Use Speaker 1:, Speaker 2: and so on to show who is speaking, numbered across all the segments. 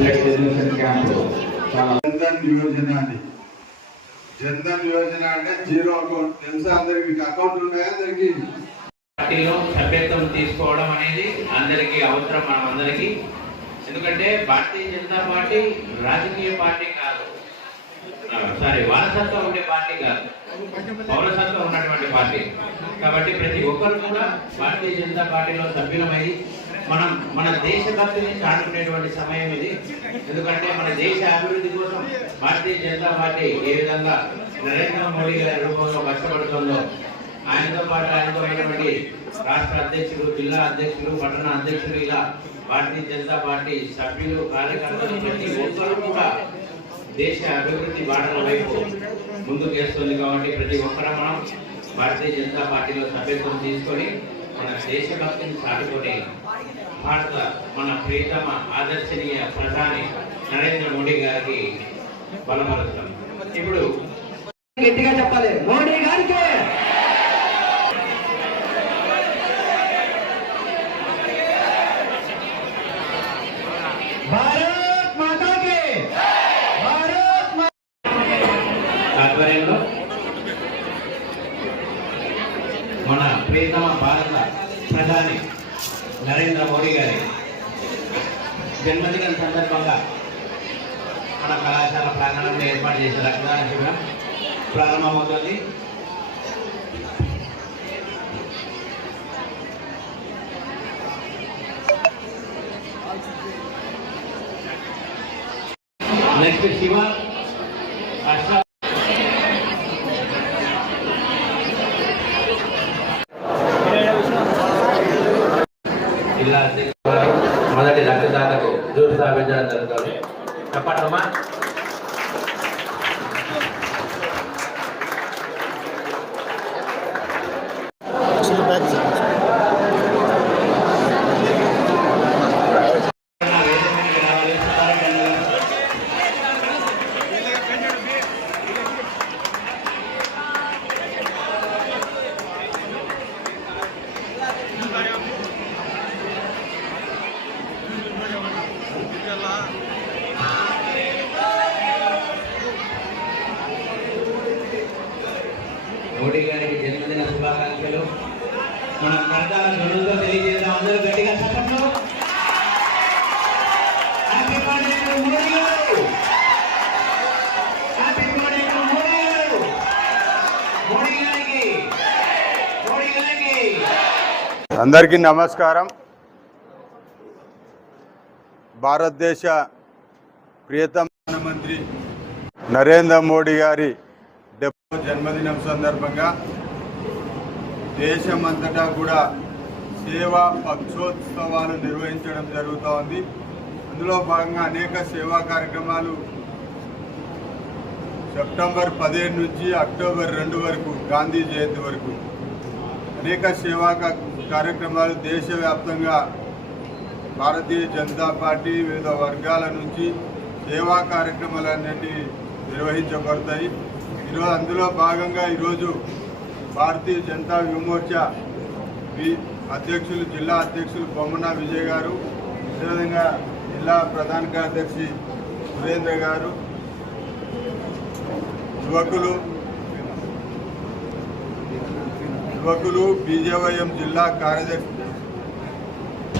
Speaker 1: blood donation Jan Dhan Yojana అంటే zero account తెలుసా అందరికి మీకు అకౌంట్ ఉన్నాయా అందరికి
Speaker 2: పార్టీలో సభ్యత్వం తీసుకోవడం అనేది అందరికీ అవసరం మనం అందరికీ ఎందుకంటే భారతీయ జనతా పార్టీ రాజకీయ పార్టీ సారీ వారసత్వం ఉండే పార్టీ కాదు పౌరసత్వం ఉన్నటువంటి పార్టీ కాబట్టి ప్రతి ఒక్కరు కూడా భారతీయ జనతా పార్టీలో సభ్యులమై మనం మన దేశభక్తిని చాటుకునేటువంటి సమయం ఇది ఎందుకంటే మన దేశ అభివృద్ధి కోసం భారతీయ జనతా పార్టీ ఏ విధంగా నరేంద్ర మోడీ గారి రూపంలో కష్టపడుతుందో ఆయనతో పాటు ఆయనతో అయినటువంటి రాష్ట్ర అధ్యక్షులు జిల్లా అధ్యక్షులు పట్టణ అధ్యక్షులు ఇలా భారతీయ జనతా పార్టీ సభ్యులు కార్యకర్తలు ప్రతి ఒక్కరు కూడా దేశ అభివృద్ధి బాటల వైపు ముందుకు వేస్తుంది కాబట్టి ప్రతి ఒక్కరూ మనం భారతీయ జనతా పార్టీలో సభ్యత్వం తీసుకొని మన దేశభక్తిని సాటుకొని భారత మన ప్రియతమ ఆదర్శనీయ ప్రధాని నరేంద్ర మోడీ గారికి బలపరుస్తాం ఇప్పుడు గట్టిగా చెప్పాలి మోడీ గారికి మన ప్రియతమ భారత ప్రధాని నరేంద్ర మోడీ గారి జన్మదిన సందర్భంగా మన కళాశాల ప్రాంగణంలో ఏర్పాటు చేసే రక్తదాన శిబిరం ప్రారంభమవుతుంది నెక్స్ట్ శివ అష్ట జిల్లా అధ్యక్షుడు మొదటి రక్తదాతకు దూరు స్థాపించడం జరుగుతుంది చెప్పండమ్మా మోడీ గారికి జన్మదిన శుభాకాంక్షలు మన తెలియజేద్దాం అందరూ గట్టిగా
Speaker 3: అందరికీ నమస్కారం భారతదేశ ప్రియతమంత్రి నరేంద్ర మోడీ గారి డెబ్బై జన్మదినం సందర్భంగా దేశమంతటా కూడా సేవా పక్షోత్సవాలు నిర్వహించడం జరుగుతూ ఉంది అందులో భాగంగా అనేక సేవా కార్యక్రమాలు సెప్టెంబర్ పదిహేను నుంచి అక్టోబర్ రెండు వరకు గాంధీ జయంతి వరకు అనేక సేవా కార్యక్రమాలు దేశవ్యాప్తంగా భారతీయ జనతా పార్టీ వివిధ వర్గాల నుంచి సేవా కార్యక్రమాలన్నీ నిర్వహించబడతాయి ఈరోజు అందులో భాగంగా ఈరోజు భారతీయ జనతా విమోర్చా అధ్యక్షులు జిల్లా అధ్యక్షులు బొమ్మన విజయ్ గారు అదేవిధంగా జిల్లా ప్రధాన కార్యదర్శి సురేంద్ర గారు యువకులు యువకులు బీజేవైఎం జిల్లా కార్యదర్శి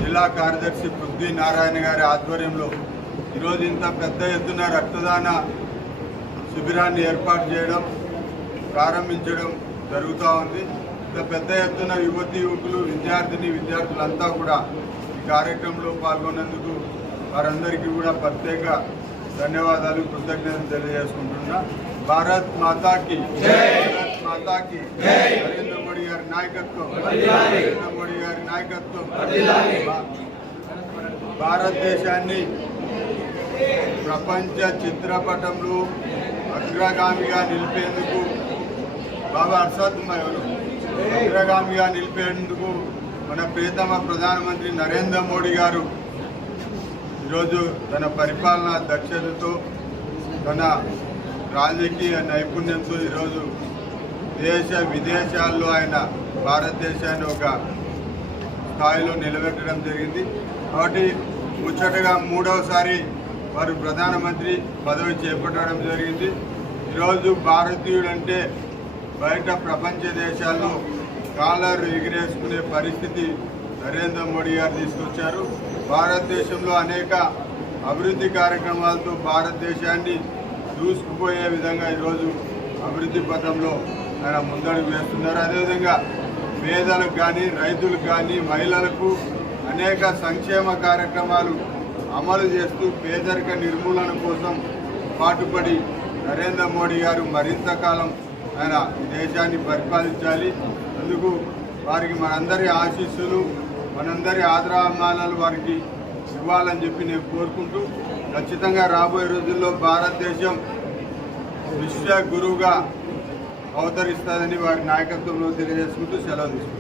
Speaker 3: జిల్లా కార్యదర్శి పృథ్వీ నారాయణ గారి ఆధ్వర్యంలో ఈరోజు ఇంత పెద్ద ఎత్తున రక్తదాన శిబిరాన్ని ఏర్పాటు చేయడం ప్రారంభించడం జరుగుతూ ఉంది ఇంత పెద్ద ఎత్తున యువతి యువకులు విద్యార్థిని విద్యార్థులంతా కూడా ఈ కార్యక్రమంలో పాల్గొన్నందుకు వారందరికీ కూడా ప్రత్యేక ధన్యవాదాలు కృతజ్ఞతలు తెలియజేసుకుంటున్నా భారత్ మాతాకి భారత్ మాతాకి నరేంద్ర మోడీ గారి నాయకత్వం నరేంద్ర మోడీ గారి నాయకత్వం భారతదేశాన్ని ప్రపంచ చిత్రపటంలో అగ్రగామిగా నిలిపేందుకు బాబా అర్సాద్ మయోలు అగ్రగామిగా నిలిపేందుకు మన ప్రియతమ ప్రధానమంత్రి నరేంద్ర మోడీ గారు ఈరోజు తన పరిపాలనా దక్షతతో తన రాజకీయ నైపుణ్యంతో ఈరోజు దేశ విదేశాల్లో ఆయన భారతదేశాన్ని ఒక స్థాయిలో నిలబెట్టడం జరిగింది కాబట్టి ముచ్చటగా మూడవసారి వారు ప్రధానమంత్రి పదవి చేపట్టడం జరిగింది ఈరోజు భారతీయుడంటే బయట ప్రపంచ దేశాల్లో కాలర్ ఎగిరేసుకునే పరిస్థితి నరేంద్ర మోడీ గారు తీసుకొచ్చారు భారతదేశంలో అనేక అభివృద్ధి కార్యక్రమాలతో భారతదేశాన్ని చూసుకుపోయే విధంగా ఈరోజు అభివృద్ధి పథంలో ఆయన ముందడుగు వేస్తున్నారు అదేవిధంగా పేదలకు కానీ రైతులకు కానీ మహిళలకు అనేక సంక్షేమ కార్యక్రమాలు అమలు చేస్తూ పేదరిక నిర్మూలన కోసం పాటుపడి నరేంద్ర మోడీ గారు మరింత కాలం ఆయన దేశాన్ని పరిపాలించాలి అందుకు వారికి మనందరి ఆశీస్సులు మనందరి ఆదరాభిమానాలు వారికి ఇవ్వాలని చెప్పి నేను కోరుకుంటూ ఖచ్చితంగా రాబోయే రోజుల్లో భారతదేశం విశ్వ గురువుగా అవతరిస్తుందని వారి నాయకత్వంలో తెలియజేసుకుంటూ సెలవు తీసుకుంటాం